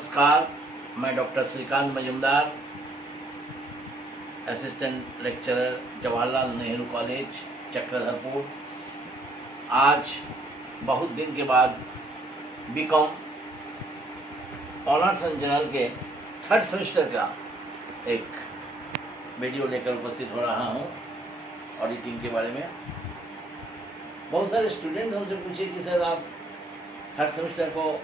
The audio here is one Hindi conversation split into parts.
नमस्कार, मैं doctor Shrikant Majumdar, assistant lecturer Jawaharlal Nehru college Chakradharpur. आज बहुत दिन के बाद बीकॉम ऑनर्स एंड जनरल के थर्ड सेमेस्टर का एक वीडियो लेकर उपस्थित हो रहा हूँ ऑडिटिंग के बारे में। बहुत सारे स्टूडेंट हमसे पूछे कि सर आप थर्ड सेमेस्टर को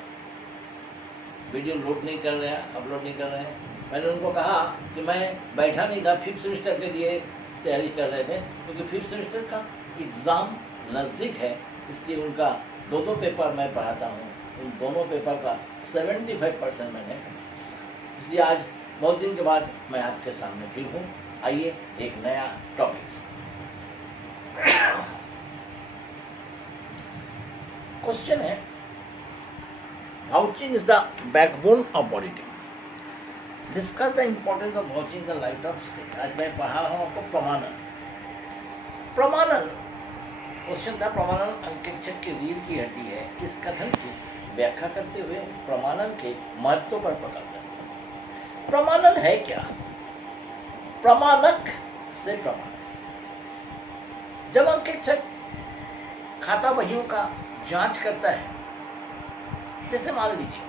वीडियो लोड नहीं कर रहे हैं, अपलोड नहीं कर रहे हैं। मैंने उनको कहा कि मैं बैठा नहीं था, फिफ्थ सेमेस्टर के लिए तैयारी कर रहे थे, क्योंकि फिफ्थ सेमेस्टर का एग्ज़ाम नज़दीक है, इसलिए उनका दो पेपर मैं पढ़ाता हूँ। उन दोनों पेपर का 75% मैंने, इसलिए आज बहुत दिन के बाद मैं आपके सामने फिर हूँ। आइए एक नया टॉपिक। क्वेश्चन है, vouching is the backbone of auditing. Discuss the importance of vouching in the light of state. आज मैं पढ़ा रहा हूँ आपको प्रमाणन। प्रमाणन क्वेश्चन था, प्रमाणन अंकेक्षक की रीढ़ की हड्डी है। इस कथन की व्याख्या करते हुए प्रमाणन के महत्व पर पकड़ करते हैं। प्रमाणन है क्या? प्रमाणक से प्रमाण। जब अंकेक्षक खाता बहियों का जांच करता है, जैसे मान लीजिए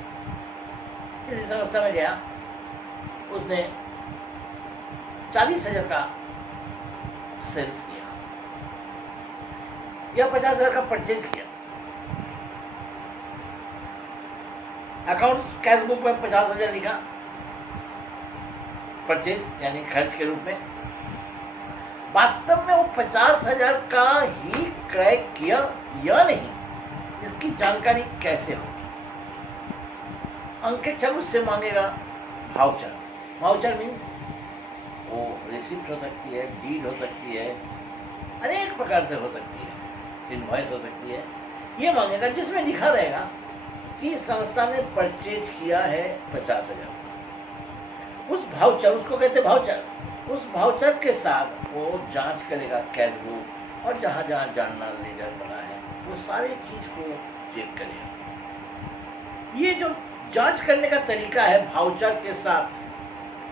किसी संस्था में गया, उसने 40,000 का सेल्स किया या 50,000 का परचेज किया। अकाउंट कैश बुक में 50,000 लिखा परचेज यानी खर्च के रूप में। वास्तव में वो 50,000 का ही क्रय किया या नहीं, इसकी जानकारी कैसे हो? अंकेक्षक उससे मांगेगा वाउचर। वाउचर मीन्स वो रिसिप्ट हो सकती है, डीड हो सकती है, अनेक प्रकार से हो सकती है, इनवॉइस हो सकती है। ये मांगेगा जिसमें लिखा रहेगा कि संस्था ने परचेज किया है 50,000। उस वाउचर, उसको कहते हैं वाउचर, उस वाउचर के साथ वो जांच करेगा कैश बुक और जहाँ जहाँ जानना लेजर बना है वो सारी चीज को चेक करेगा। ये जो जांच करने का तरीका है वाउचर के साथ,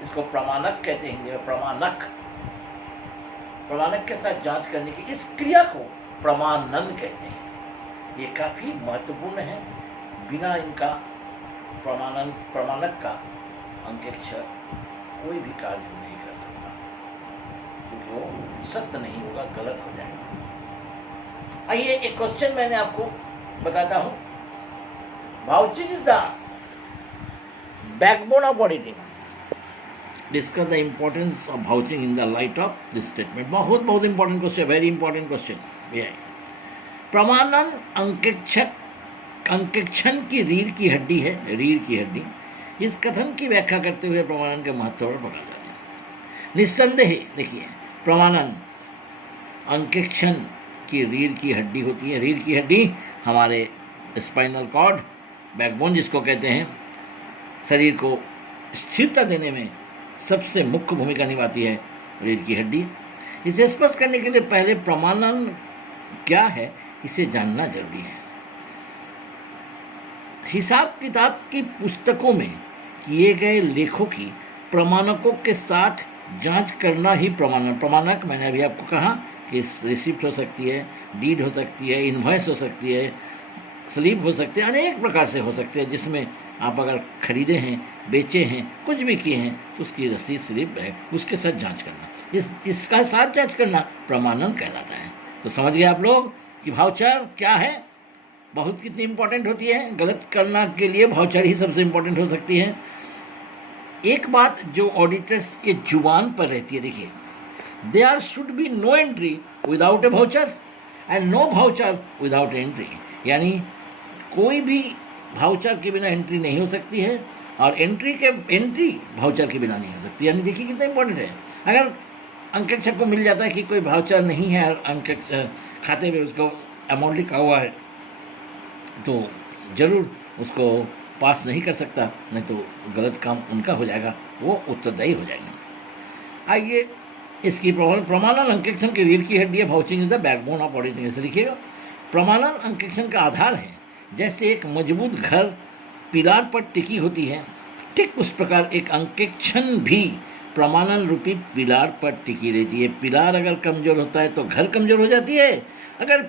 इसको प्रमाणक कहते हैं हिंदी में। प्रमाणक, प्रमाणक के साथ जांच करने की इस क्रिया को प्रमाणन कहते हैं। ये काफी महत्वपूर्ण है। बिना इनका प्रमाणक का अंकेक्षक कोई भी कार्य नहीं कर सकता, क्योंकि वो सत्य नहीं होगा, गलत हो जाएगा। आइए एक क्वेश्चन मैंने आपको बताता हूं। Vouching is the backbone of auditing. Discuss the importance of vouching in the light of this statement. बहुत important question, very important question. ये प्रमाणन अंकेक्षण की रीढ़ की हड्डी है, रीढ़ की हड्डी। इस कथन की व्याख्या करते हुए प्रमाणन के महत्व पर पकड़ जाते हैं। निस्संदेह देखिए, प्रमाणन अंकेक्षण की रीढ़ की हड्डी होती है। रीढ़ की हड्डी हमारे स्पाइनल कॉर्ड, बैकबोन जिसको कहते हैं, शरीर को स्थिरता देने में सबसे मुख्य भूमिका निभाती है रीढ़ की हड्डी। इसे स्पष्ट करने के लिए पहले प्रमाणन क्या है इसे जानना जरूरी है। हिसाब किताब की पुस्तकों में किए गए लेखों की प्रमाणकों के साथ जांच करना ही प्रमाणन। प्रमाणक मैंने अभी आपको कहा कि रिसिप्ट हो सकती है, डीड हो सकती है, इनवॉइस हो सकती है, स्लिप हो सकते हैं, अनेक प्रकार से हो सकते हैं, जिसमें आप अगर खरीदे हैं, बेचे हैं, कुछ भी किए हैं तो उसकी रसीद, स्लिप है, उसके साथ जांच करना, इसका साथ जांच करना प्रमाणन कहलाता है। तो समझ गए आप लोग कि वाउचर क्या है, बहुत कितनी इंपॉर्टेंट होती है। गलत करना के लिए वाउचर ही सबसे इंपॉर्टेंट हो सकती है। एक बात जो ऑडिटर्स के जुबान पर रहती है, देखिए, there should be no entry without a voucher and no voucher without entry. यानी कोई भी वाउचर के बिना एंट्री नहीं हो सकती है और एंट्री वाउचर के बिना नहीं हो सकती। यानी देखिए कितना इंपॉर्टेंट है। अगर अंकेक्षक को मिल जाता है कि कोई वाउचर नहीं है और खाते में उसको अमाउंट लिखा हुआ है, तो जरूर उसको पास नहीं कर सकता, नहीं तो गलत काम उनका हो जाएगा, वो उत्तरदायी हो जाएंगे। आइए इसकी प्रमाणन अंकेक्षण की रीढ़ की हड्डी है। Vouching is the backbone of auditing. ऐसे लिखिएगा, प्रमाणन अंकेक्षण का आधार है। जैसे एक मजबूत घर पिलार पर टिकी होती है, ठीक उस प्रकार एक अंकेक्षण भी प्रमाणन रूपी पिलार पर टिकी रहती है। पिलार अगर कमजोर होता है तो घर कमजोर हो जाती है, अगर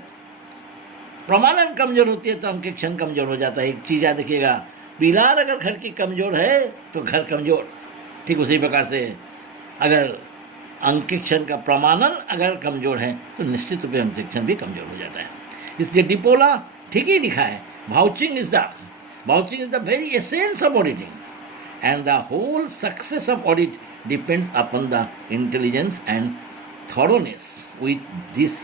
प्रमाणन कमजोर होती है तो अंकेक्षण कमजोर हो जाता है। एक चीज़ याद रखिएगा, पिलार अगर घर की कमजोर है तो घर कमजोर। ठीक उसी प्रकार से अगर अंकेक्षण का प्रमाणन अगर कमजोर है तो निश्चित रूप से अंकेक्षण भी कमजोर हो जाता है। इसलिए डिपोला ठीक ही लिखा है, vouching is the very essence of auditing and the whole success of audit depends upon the intelligence and thoroughness with this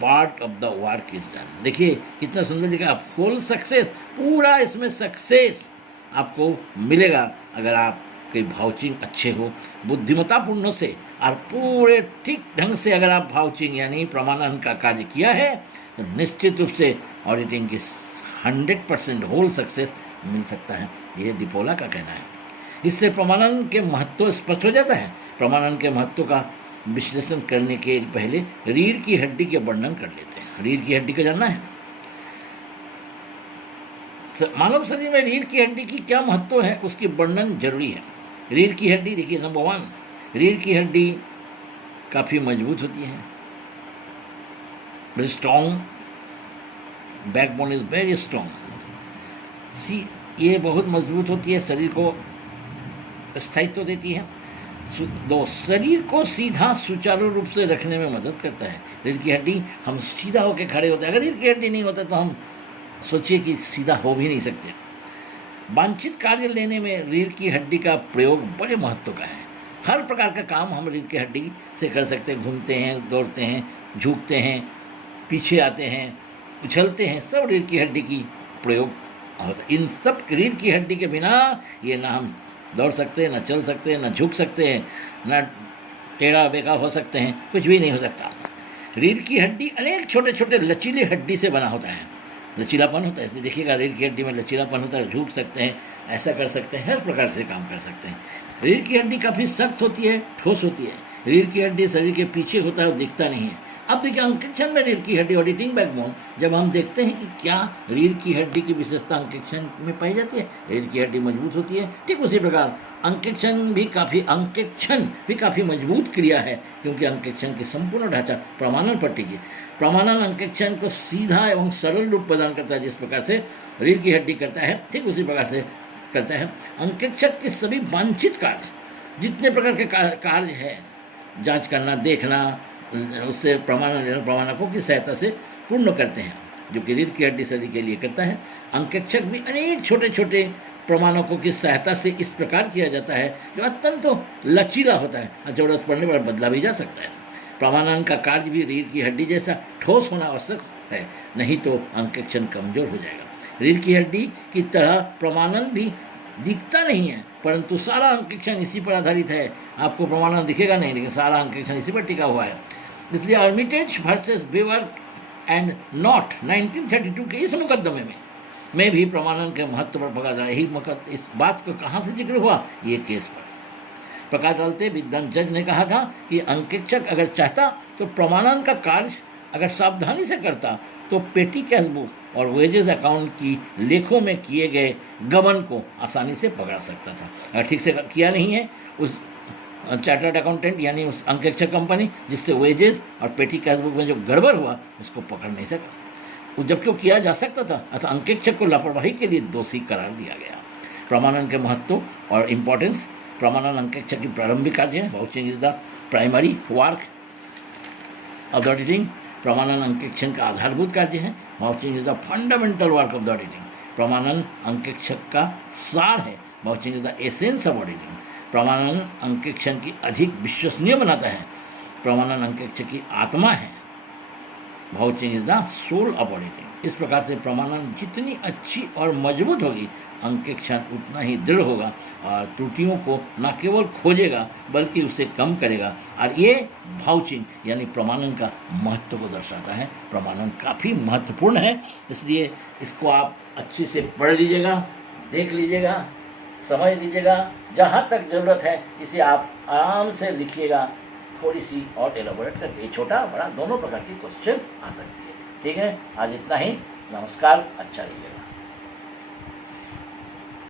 part of the work is done। देखिए कितना सुंदर लिखा, होल सक्सेस, पूरा इसमें सक्सेस आपको मिलेगा अगर आपके भाउचिंग अच्छे हो, बुद्धिमत्तापूर्ण से और पूरे ठीक ढंग से अगर आप भाउचिंग यानी प्रमाणन का कार्य किया है तो निश्चित रूप से ऑडिटिंग की 100% होल सक्सेस मिल सकता है। ये डिपोला का कहना है। इससे प्रमाणन के महत्व स्पष्ट हो जाता है। प्रमाणन के महत्व का विश्लेषण करने के पहले रीढ़ की हड्डी के वर्णन कर लेते हैं। रीढ़ की हड्डी का जानना है, मानव शरीर में रीढ़ की हड्डी की क्या महत्व है उसकी वर्णन जरूरी है। रीढ़ की हड्डी देखिए, नंबर 1, रीढ़ की हड्डी काफ़ी मजबूत होती है, very strong, backbone is very strong. ये बहुत मजबूत होती है, शरीर को स्थायित्व देती है। 2, शरीर को सीधा सुचारू रूप से रखने में मदद करता है। रीढ़ की हड्डी, हम सीधा होकर खड़े होते हैं, अगर रीढ़ की हड्डी नहीं होता तो हम सोचिए कि सीधा हो भी नहीं सकते। वांछित कार्य लेने में रीढ़ की हड्डी का प्रयोग बड़े महत्व का है। हर प्रकार का काम हम रीढ़ की हड्डी से कर सकते हैं, घूमते हैं, दौड़ते हैं, झुकते हैं, पीछे आते हैं, उछलते हैं, सब रीढ़ की हड्डी की प्रयोग होता है। इन सब रीढ़ की हड्डी के बिना ये ना हम दौड़ सकते हैं, ना चल सकते हैं, ना झुक सकते हैं, ना टेढ़ा बेका हो सकते हैं, कुछ भी नहीं हो सकता। रीढ़ की हड्डी अनेक छोटे छोटे लचीले हड्डी से बना होता है, लचीलापन होता है। इसलिए देखिएगा रीढ़ की हड्डी में लचीलापन होता है, झुक सकते हैं, ऐसा कर सकते हैं, हर प्रकार से काम कर सकते हैं। रीढ़ की हड्डी काफ़ी सख्त होती है, ठोस होती है। रीढ़ की हड्डी शरीर के पीछे होता है और दिखता नहीं है। अब देखिए अंकेक्षण में रीढ़ की हड्डी, ऑडिटिंग बैकबोन, जब हम देखते हैं कि क्या रीढ़ की हड्डी की विशेषता अंकेक्षण में पाई जाती है, रीढ़ की हड्डी मजबूत होती है। ठीक उसी प्रकार अंकेक्षण भी काफ़ी मजबूत क्रिया है, क्योंकि अंकेक्षण की संपूर्ण ढांचा प्रमाणन पर टिकी। प्रमाणन अंकेक्षण को सीधा एवं सरल रूप प्रदान करता है, जिस प्रकार से रीढ़ की हड्डी करता है, ठीक उसी प्रकार से करता है। अंकेक्षक के सभी वांछित कार्य, जितने प्रकार के कार्य है, जांच करना, देखना, उससे प्रमाणकों की सहायता से पूर्ण करते हैं, जो कि रीढ़ की हड्डी शरीर के लिए करता है। अंकेक्षक भी अनेक छोटे छोटे प्रमाणकों की सहायता से इस प्रकार किया जाता है जो अत्यंत लचीला होता है और जरूरत पड़ने पर बदला भी जा सकता है। प्रमाणन का कार्य भी रीढ़ की हड्डी जैसा ठोस होना आवश्यक है, नहीं तो अंकेक्षण कमजोर हो जाएगा। रीढ़ की हड्डी की तरह प्रमाणन भी दिखता नहीं है, परंतु सारा अंकेक्षण इसी पर आधारित है। आपको प्रमाणन दिखेगा नहीं, लेकिन सारा अंकेक्षण इसी पर टिका हुआ है। इसलिए Armitage versus Brewer and Knott 1932 के इस मुकदमे में भी प्रमाणन के महत्व पर पकड़ा जाए। इस बात को कहाँ से जिक्र हुआ, ये केस पर प्रकाश डालते विद्वान जज ने कहा था कि अंकेक्षक अगर चाहता तो प्रमाणन का कार्य अगर सावधानी से करता तो पेटी कैश बुक और वेजेस अकाउंट की लेखों में किए गए गबन को आसानी से पकड़ा सकता था। अगर ठीक से किया नहीं है उस चार्टर्ड अकाउंटेंट यानी उस अंकेक्षक कंपनी, जिससे वेजेस और पेटी कैश बुक में जो गड़बड़ हुआ उसको पकड़ नहीं सका, जबकि वो किया जा सकता था। अतः अंकेक्षक को लापरवाही के लिए दोषी करार दिया गया। प्रमाणन के महत्व और इम्पोर्टेंस। प्रमाणन अंकेक्षक की प्रारंभिक कार्य है। Vouching is the primary work of the auditing. प्रमाणन अंकेक्षण का आधारभूत कार्य है। Vouching is the fundamental work of the auditing. प्रमाणन अंकेक्षक का सार है। Vouching is the essence of auditing. प्रमाणन अंकेक्षण की अधिक विश्वसनीय बनाता है। प्रमाणन अंकेक्षक की आत्मा है। Vouching is the soul of auditing. इस प्रकार से प्रमाणन जितनी अच्छी और मजबूत होगी, अंकेक्षण उतना ही दृढ़ होगा और त्रुटियों को न केवल खोजेगा बल्कि उसे कम करेगा। और ये वाउचिंग यानी प्रमाणन का महत्व को दर्शाता है। प्रमाणन काफ़ी महत्वपूर्ण है, इसलिए इसको आप अच्छे से पढ़ लीजिएगा, देख लीजिएगा, समझ लीजिएगा। जहाँ तक ज़रूरत है इसे आप आराम से लिखिएगा, थोड़ी सी और एलाबोरेट करके। छोटा बड़ा दोनों प्रकार की क्वेश्चन आ सकती है। ठीक है, आज इतना ही। नमस्कार, अच्छा रहिएगा।